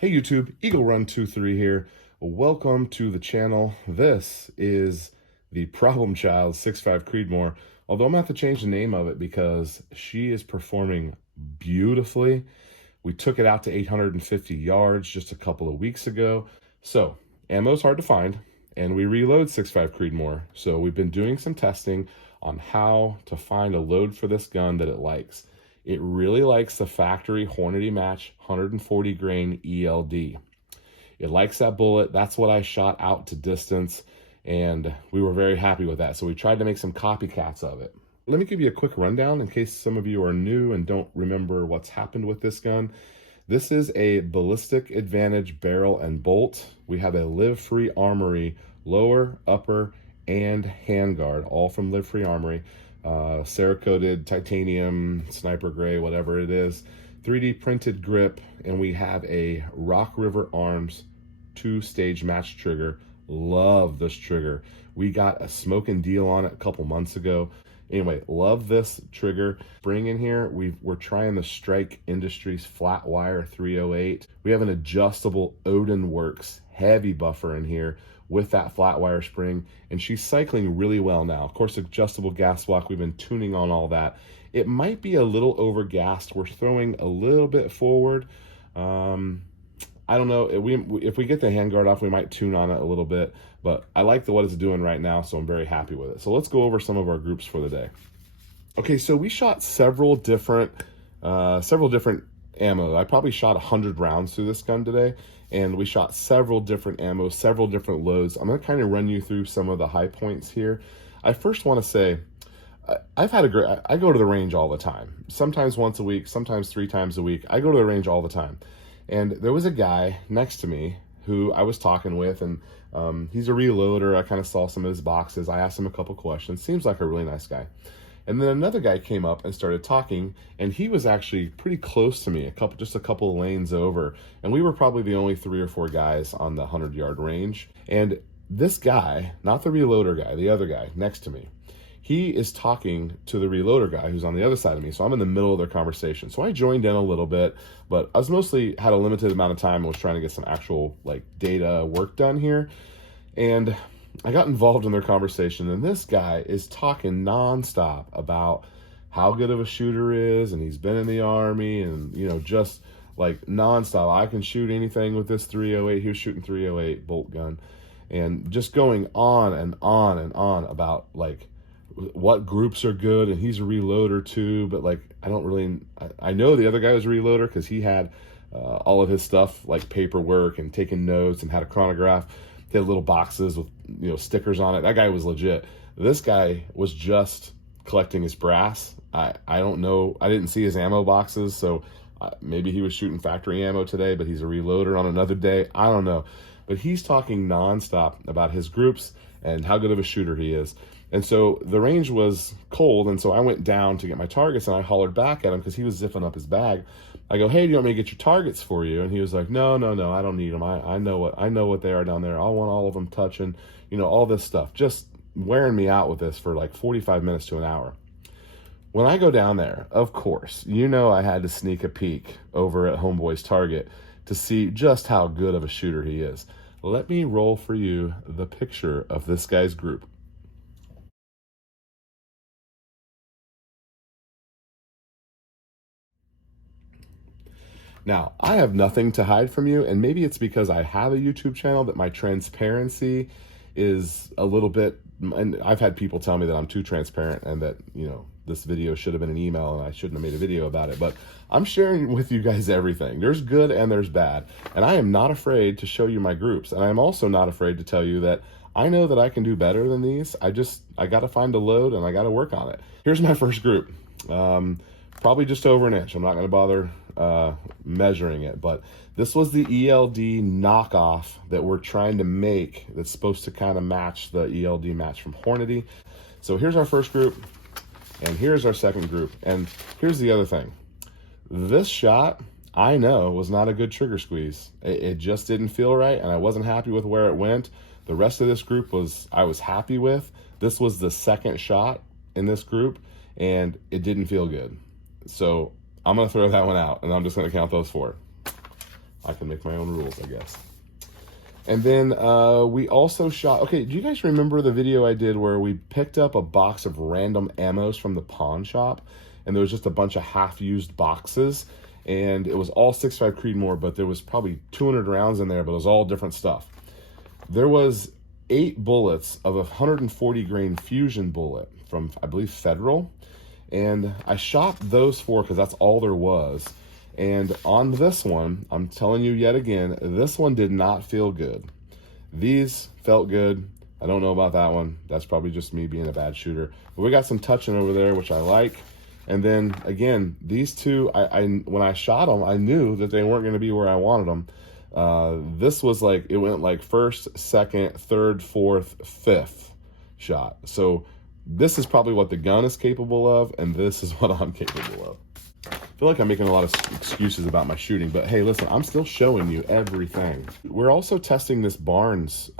Hey YouTube, Eagle Run 23 here. Welcome to the channel. This is the problem child 6.5 Creedmoor. Although I'm gonna have to change the name of it because she is performing beautifully. We took it out to 850 yards just a couple of weeks ago. So ammo is hard to find and we reload 6.5 Creedmoor. So we've been doing some testing on how to find a load for this gun that it likes. It really likes the factory Hornady Match 140 grain ELD. It likes that bullet. That's what I shot out to distance, and we were very happy with that. So we tried to make some copycats of it. Let me give you a quick rundown in case some of you are new and don't remember what's happened with this gun. This is a ballistic advantage barrel and bolt. We have a Live Free Armory lower, upper, and handguard, all from Live Free Armory. Cerakoted titanium, sniper gray, whatever it is, 3D printed grip, and we have a Rock River Arms 2-stage match trigger. Love this trigger. We got a smoking deal on it a couple months ago. Anyway, love this trigger. Bring in here, we're trying the Strike Industries flat wire 308. We have an adjustable Odin Works heavy buffer in here with that flat wire spring, and she's cycling really well now. Of course, adjustable gas block, we've been tuning on all that. It might be a little over gassed. We're throwing a little bit forward. I don't know, if we get the handguard off, we might tune on it a little bit, but I like what it's doing right now, so I'm very happy with it. So let's go over some of our groups for the day. Okay, so we shot several different ammo. I probably shot 100 rounds through this gun today, and we shot several different ammo, several different loads. I'm gonna kind of run you through some of the high points here. I first wanna say, I go to the range all the time. Sometimes once a week, sometimes 3 times a week. I go to the range all the time. And there was a guy next to me who I was talking with, and he's a reloader. I kind of saw some of his boxes. I asked him a couple questions. Seems like a really nice guy. And then another guy came up and started talking, and he was actually pretty close to me, just a couple of lanes over. And we were probably the only 3 or 4 guys on the 100-yard range. And this guy, not the reloader guy, the other guy next to me, he is talking to the reloader guy who's on the other side of me. So I'm in the middle of their conversation. So I joined in a little bit, but I was mostly had a limited amount of time and was trying to get some actual data work done here. And I got involved in their conversation, and this guy is talking nonstop about how good of a shooter is, and he's been in the Army, and just nonstop. I can shoot anything with this 308. He was shooting 308 bolt gun, and just going on and on and on about what groups are good, and he's a reloader too, but I know the other guy was a reloader because he had all of his stuff, paperwork and taking notes, and had a chronograph. He had little boxes with stickers on it. That guy was legit. This guy was just collecting his brass. I don't know, I didn't see his ammo boxes, so maybe he was shooting factory ammo today, but he's a reloader on another day. I don't know, but he's talking nonstop about his groups and how good of a shooter he is. And so the range was cold, and so I went down to get my targets, and I hollered back at him because he was zipping up his bag. I go, "Hey, do you want me to get your targets for you?" And he was like, No, I don't need them. I know what they are down there. I want all of them touching, all this stuff. Just wearing me out with this for 45 minutes to an hour. When I go down there, of course, I had to sneak a peek over at Homeboy's target to see just how good of a shooter he is. Let me roll for you the picture of this guy's group. Now, I have nothing to hide from you, and maybe it's because I have a YouTube channel that my transparency is a little bit, and I've had people tell me that I'm too transparent and that, this video should have been an email and I shouldn't have made a video about it, but I'm sharing with you guys everything. There's good and there's bad, and I am not afraid to show you my groups, and I'm also not afraid to tell you that I know that I can do better than these. I got to find a load and I got to work on it. Here's my first group. Probably just over an inch. I'm not going to bother measuring it, but this was the ELD knockoff that we're trying to make that's supposed to kind of match the ELD match from Hornady. So here's our first group, and here's our second group. And here's the other thing. This shot, I know, was not a good trigger squeeze. It just didn't feel right, and I wasn't happy with where it went. The rest of this group I was happy with. This was the second shot in this group, and it didn't feel good. So I'm going to throw that one out, and I'm just going to count those 4. I can make my own rules, I guess. And then we also shot, okay, do you guys remember the video I did where we picked up a box of random ammos from the pawn shop, and there was just a bunch of half-used boxes, and it was all 6.5 Creedmoor, but there was probably 200 rounds in there, but it was all different stuff. There was 8 bullets of a 140 grain fusion bullet from, I believe, Federal, and I shot those 4 because that's all there was. And on this one, I'm telling you yet again, this one did not feel good. These felt good. I don't know about that one. That's probably just me being a bad shooter. But we got some touching over there, which I like. And then again, these two, when I shot them, I knew that they weren't going to be where I wanted them. This was like, it went like first, second, third, fourth, fifth shot. So this is probably what the gun is capable of, and this is what I'm capable of. I feel like I'm making a lot of excuses about my shooting, but hey, listen, I'm still showing you everything. We're also testing this Barnes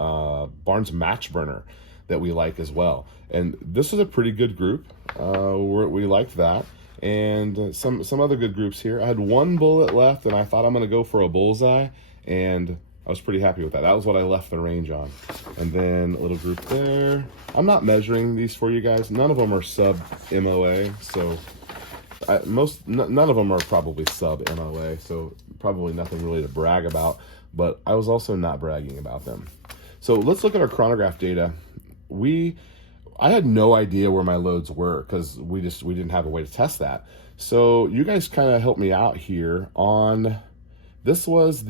match burner that we like as well. And this was a pretty good group. We liked that. And some other good groups here. I had 1 bullet left, and I thought I'm gonna go for a bullseye, and I was pretty happy with that. That was what I left the range on. And then a little group there. I'm not measuring these for you guys. None of them are sub MOA, so none of them are probably sub MOA, so probably nothing really to brag about, but I was also not bragging about them. So let's look at our chronograph data. I had no idea where my loads were because we didn't have a way to test that. So you guys kind of helped me out here on, this was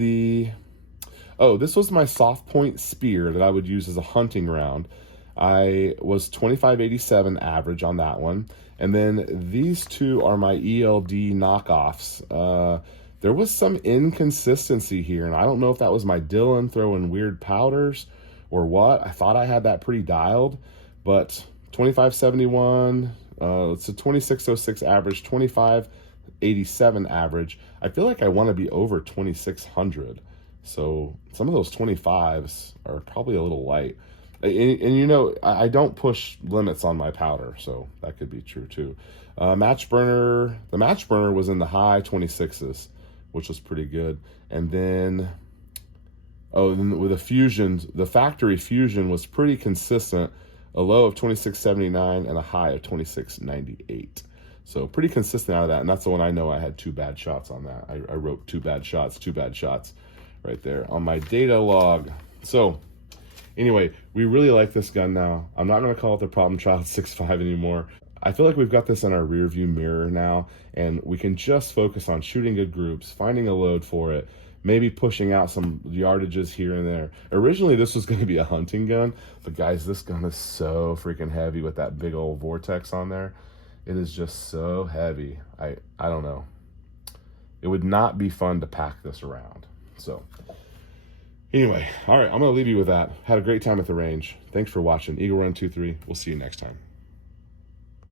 my soft point spear that I would use as a hunting round. I was 2587 average on that one. And then these two are my ELD knockoffs. There was some inconsistency here, and I don't know if that was my Dillon throwing weird powders or what. I thought I had that pretty dialed, but 2571, it's a 2606 average, 2587 average. I feel like I want to be over 2600. So some of those 25s are probably a little light. And you know, I don't push limits on my powder, so that could be true too. The match burner was in the high 26s, which was pretty good. And then, with the fusions, the factory fusion was pretty consistent, a low of 2679 and a high of 2698. So pretty consistent out of that, and that's the one I know I had 2 bad shots on that. I wrote 2 bad shots right there on my data log. So anyway, we really like this gun now. I'm not going to call it the problem child 6.5 anymore. I feel like we've got this in our rear view mirror now, and we can just focus on shooting good groups, finding a load for it, maybe pushing out some yardages here and there. Originally, this was going to be a hunting gun, but guys, this gun is so freaking heavy with that big old vortex on there. It is just so heavy. I don't know. It would not be fun to pack this around. So anyway, all right, I'm going to leave you with that. Had a great time at the range. Thanks for watching. Eagle Run 23. We'll see you next time.